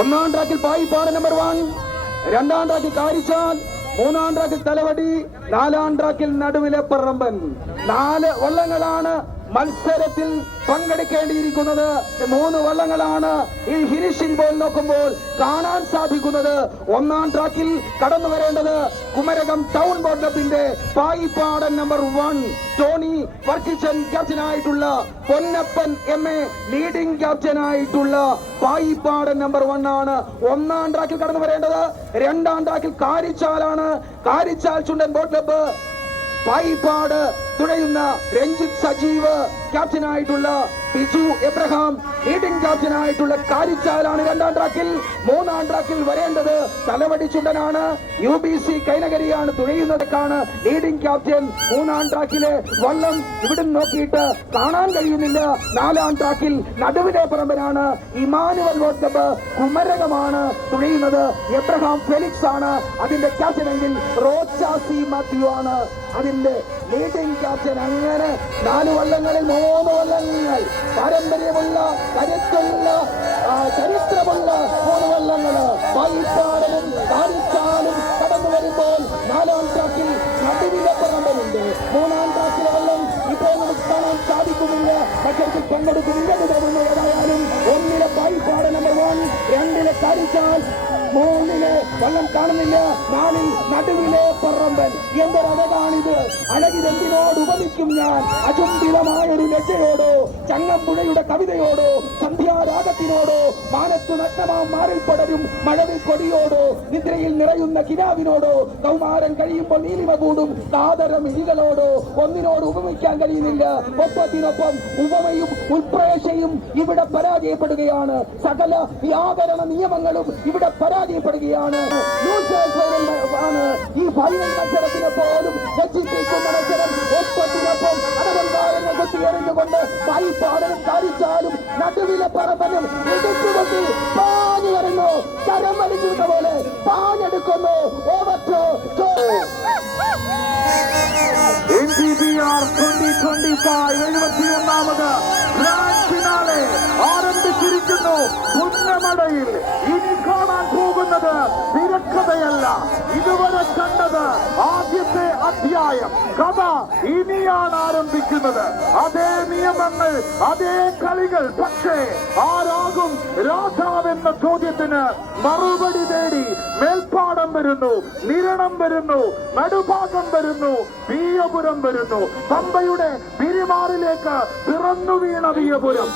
ഒന്നാം ട്രാക്കിൽ പായിപ്പാട് നമ്പർ 1, രണ്ടാം ട്രാക്കിൽ കാരിച്ചാൽ, മൂന്നാം ട്രാക്കിൽ തലവടി, നാലാം ട്രാക്കിൽ നടുവിലെ പറമ്പൻ. 4 വള്ളങ്ങളാണ് മത്സരത്തിൽ പങ്കെടുക്കേണ്ടിയിരിക്കുന്നത്. 3 വള്ളങ്ങളാണ് ഈ ഫിനിഷിംഗ് ബോൾ നോക്കുമ്പോൾ കാണാൻ സാധിക്കുന്നത്. ഒന്നാം ട്രാക്കിൽ കടന്നു വരേണ്ടത് കുമരകം ടൗൺ ബോട്ട് ക്ലബിന്റെ പായിപ്പാടൻ നമ്പർ 1 ടോണി വർക്കിച്ചൻ ക്യാപ്റ്റനായിട്ടുള്ള പൊന്നപ്പൻ MA ലീഡിംഗ് ക്യാപ്റ്റനായിട്ടുള്ള പായിപ്പാടൻ നമ്പർ 1 ആണ് ഒന്നാം ട്രാക്കിൽ കടന്നു വരേണ്ടത്. രണ്ടാം ട്രാക്കിൽ കാരിച്ചാലാണ്. കാരിച്ചാൽ ചുണ്ടൻ ബോട്ട് ക്ലബ്ബ് പായിപ്പാട് തുഴയുന്ന രഞ്ജിത്ത് സജീവ് ക്യാപ്റ്റനായിട്ടുള്ള ബിജു എബ്രഹാം ലീഡിംഗ് ക്യാപ്റ്റനായിട്ടുള്ള കാരിച്ചാലാണ് രണ്ടാം ട്രാക്കിൽ. മൂന്നാം ട്രാക്കിൽ വരേണ്ടത് തലവടി ചുണ്ടനാണ്. UBC കൈനകരിയാണ് തുഴയുന്നതൊക്കെയാണ് ലീഡിംഗ് ക്യാപ്റ്റൻ. മൂന്നാം ട്രാക്കിലെ വള്ളം ഇവിടെ നോക്കിയിട്ട് കാണാൻ കഴിയുന്നില്ല. നാലാം ട്രാക്കിൽ നടുവിലെ പറമ്പനാണ്. ഇമാനുവൽ ബോട്ട് ക്ലബ്ബ് കുമരകമാണ് തുഴയുന്നത്. എബ്രഹാം ഫെലിക്സ് ആണ് അതിന്റെ ക്യാപ്റ്റനെങ്കിൽ റോച്ച സി മാത്യു ആണ് അതിന്റെ ലീഡിംഗ് ക്യാപ്റ്റൻ. അങ്ങനെ 4 വള്ളങ്ങളിൽ 3 വള്ളങ്ങൾ പാരമ്പര്യമുള്ള കരുത്തുള്ള ചരിത്രമുള്ള 3 വള്ളങ്ങള് പായിപ്പാടനും കാരിച്ചാലും കടന്നു വരുമ്പോൾ നാലാം ട്രാക്കിൽ നടുവിലെ പറമ്പനുണ്ട്. മൂന്നാം ട്രാക്കിലെ വള്ളം ഇപ്പോൾ നമുക്ക് കാണാൻ സാധിക്കുന്നില്ല. മത്സരത്തിൽ പങ്കെടുക്കുന്നില്ലെന്ന് തോന്നുന്നു. ഏതായാലും 1 പായിപ്പാട് നമ്പർ 1, 2 കാരിച്ചാൽ, 3 വള്ളം കാണുന്നില്ല, 4 നടുവിലെ പറമ്പൻ. എന്തൊരഴകാണിത്! അഴകിതെന്തിനോട് ഉപമിക്കും ഞാൻ? അചുംബിതമായൊരു ലജ്ജയോടോ, ചങ്ങമ്പുഴയുടെ കവിതയോടോ, സന്ധ്യാരാഗത്തിനോടോ, മാനത്തു നഗ്നമാം മാറിൽ പടരും മഴവിൽ കൊടിയോടോ, നിദ്രയിൽ നിറയുന്ന കിനാവിനോടോ, കൗമാരം കഴിയുമ്പോൾ നീലിമ കൂടും കാതരം ഇഴികളോടോ ഒന്നിനോട് ഉപമിക്കാൻ കഴിയുന്നില്ല. ഒപ്പത്തിനൊപ്പം ഉപമയും ഉൾപ്രേക്ഷയും ഇവിടെ പരാജയപ്പെടുകയാണ്. സകല വ്യാകരണ നിയമങ്ങളും ഇവിടെ പരാജയപ്പെടുകയാണ്. ഈ ഫൈനൽ മത്സരത്തിനെ പോലും രക്ഷിപ്പിക്കുന്ന മത്സരം. ഒപ്പത്തിനൊപ്പം അടവൽകാരങ്ങൾ കുത്തിയെറിഞ്ഞുകൊണ്ട് പായിപ്പാടനും കാരിച്ചാലും നടുവിലെ പറമ്പനും ഇടിച്ചുകൊണ്ടി പാഞ്ഞു വരുന്നു. കരം വലിച്ചുവിട്ട പോലെ പാഞ്ഞെടുക്കുന്നു. NTBR 2025 71ാമത് ഗ്രാൻഡ് ഫിനാലെ ആരംഭിച്ചിരിക്കുന്നു. പുന്നമടയിൽ ഇനി കാണാൻ പോകുന്നത് തിരക്കഥയല്ല, ഇതുവരെ കണ്ടത് ആദ്യത്തെ അധ്യായം. കഥ ഇനിയാണ് ആരംഭിക്കുന്നത്. അതേ നിയമങ്ങൾ, അതേ കളികൾ. പക്ഷേ ആരാകും രാജാവെന്ന ചോദ്യത്തിന് മറുപടി തേടി മേൽപ്പാടം വരുന്നു, നിരണം വരുന്നു, നടുഭാഗം വരുന്നു, വീയപുരം വരുന്നു. പമ്പയുടെ പിരിമാറിലേക്ക് പിറന്നു വീണ വീയപുരം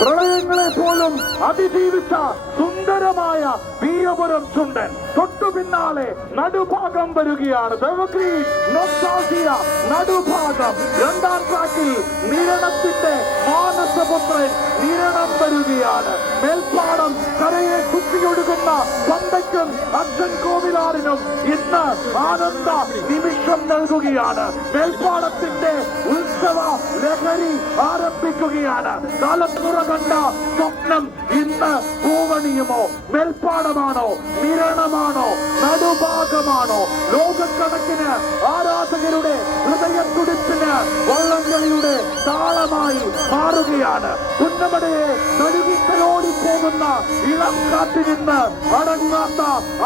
പ്രളയങ്ങളെ പോലും അതിജീവിച്ച സുന്ദരമായ വീയപുരം ചുണ്ടൻ. തൊട്ടു പിന്നാലെ നടുഭാഗം വരികയാണ്. നടുഭാഗം. രണ്ടാം ട്രാക്കിൽ നിരണത്തിന്റെ മാനസപുത്രൻ നിരണം വരികയാണ്. മേൽപ്പാടം കരയെ കുത്തിയൊഴുകുന്ന പമ്പയ്ക്കും അച്ഛൻ കോവിലാറിനും ഇന്ന് ആനന്ദ നിമിഷം നൽകുകയാണ്. മേൽപ്പാടത്തിന്റെ ഉത്സവ ലഹരി ആരംഭിക്കുകയാണ്. കാലത്തുറ കണ്ട സ്വപ്നം ഇന്ന് പൂവണിയുമോ? മേൽപ്പാടമാണോ, നിരണമാണോ, നടുഭാഗമാണോ? ലോകക്കണക്കിന് ആരാധകരുടെ ഹൃദയത്തുടിപ്പിന് വള്ളംകളിയുടെ താളമായി മാറുകയാണ്. പുന്നമടയെ നടുകിക്കലോടി പോകുന്ന ഇളം കാത്തിരുന്ന് അടങ്ങാത്ത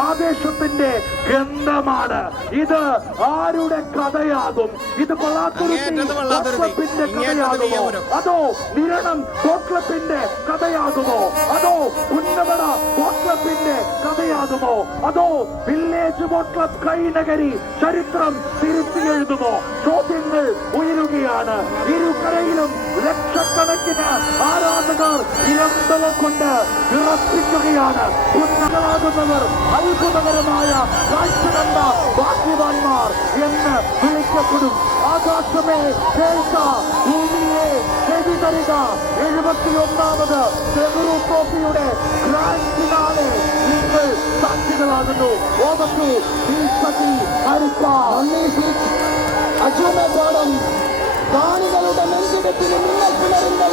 ആവേശത്തിന്റെ ഗന്ധമാണ്. ഇത് ആരുടെ കഥയാകും? ഇത് പള്ളാത്തുരുത്തി ക്ലബിന്റെ കഥയാകുമോ? അതോ നിരണം ബോട്ട് ക്ലബിന്റെ കഥയാകുമോ? അതോ പുന്നമട ബോട്ട് ക്ലബിന്റെ കഥയാകുമോ? അതോ വില്ലേജ് ബോട്ട് ക്ലബ് കൈനഗരി ചരിത്രം തിരുത്തി എഴുതുമോ? ചോദ്യങ്ങൾ ഉയരുകയാണ്. ഇരുകരയിലും ലക്ഷക്കണക്കിന് ആരാധകർ ഇരമ്പലം കൊണ്ട് വിറപ്പിക്കുകയാണ്. ഉന്നതരാകുന്നവർ അത്ഭുതകരമായ കാഴ്ച കണ്ട ഭാഗ്യവാന്മാർ എന്ന് വിളിക്കപ്പെടും. ആകാശമേ കേൾക്ക, ഭൂമിയെ ചെവി തരിക. 71ാമത് നെഹ്റു ട്രോഫിയുടെ ഗ്രാൻഡ് ഫിനാലെ നിങ്ങൾ സാക്ഷികളാകുന്നു. ഓവറ്റു അജുമപാടം കാണികളുടെ നെഞ്ചിടത്തിന് നിങ്ങൾ പുലരുന്ന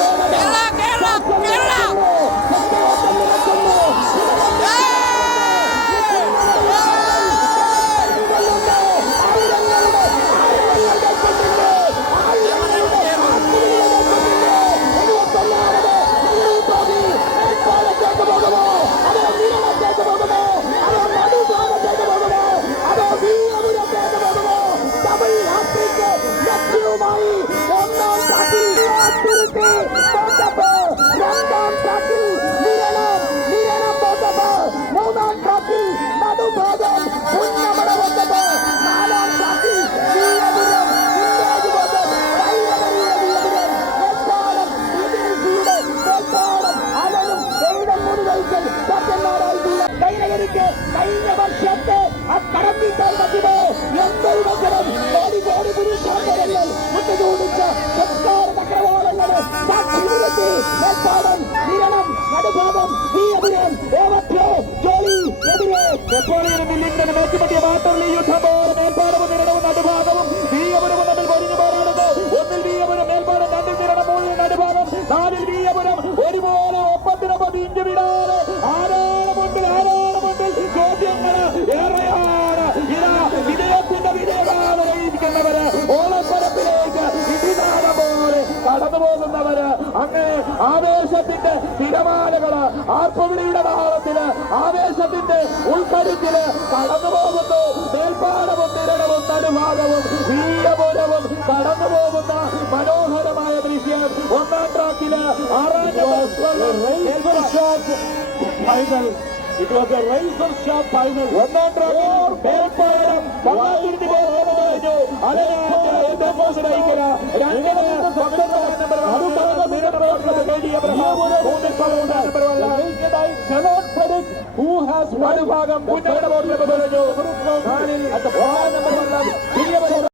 നടുഭാഗം വീയപുരം ജോലി എതിരെ നെപ്പോളിയനും ഇംഗ്ലണ്ടിനും ഏറ്റുമുട്ടിയ വാട്ടർലി യുദ്ധം പോലെ മേൽപ്പാടവും നിരണവും നടുഭാഗവും വീയപുരവും തമ്മിൽ പൊരിഞ്ഞു പോരാടുന്നു. ഒന്നിൽ വീയപുരം മേൽപ്പാടം, രണ്ടിൽ നിരണം, മൂന്നിൽ നടുഭാഗം, നാലിൽ വീയപുരം. ഒരുപോലെ ഒപ്പത്തിനൊപ്പം ഇഞ്ചു വിടാതെ ആരാണ് മുൻപിൽ ചോദ്യങ്ങൾ ഏറെയാണ്. ഇതാ വിജയത്തിന്റെ വിജയകാലയിക്കുന്നവര് ഓളപ്പരപ്പിലേക്ക് ഇതിനാടം പോലെ കടന്നു പോകുന്നവര് അങ്ങനെ ആവേശത്തിന്റെ തിരമാലകള് ആർപ്പവിളിയുടെ താളത്തില് ആവേശത്തിന്റെ ഉൾക്കരുത്തില് കടന്നു പോകുന്നു. മേൽപ്പാടവും നിരണവും നടുഭാഗവും വീയപുരവും കടന്നു പോകുന്ന മനോഹരമായ ദൃശ്യം. ഒന്നാം ട്രാക്കില് It was a razor sharp final. ഒന്നാം ട്രാക്കിൽ മേൽപ്പാടം who has one ഭാഗം മുന്നേറ്റം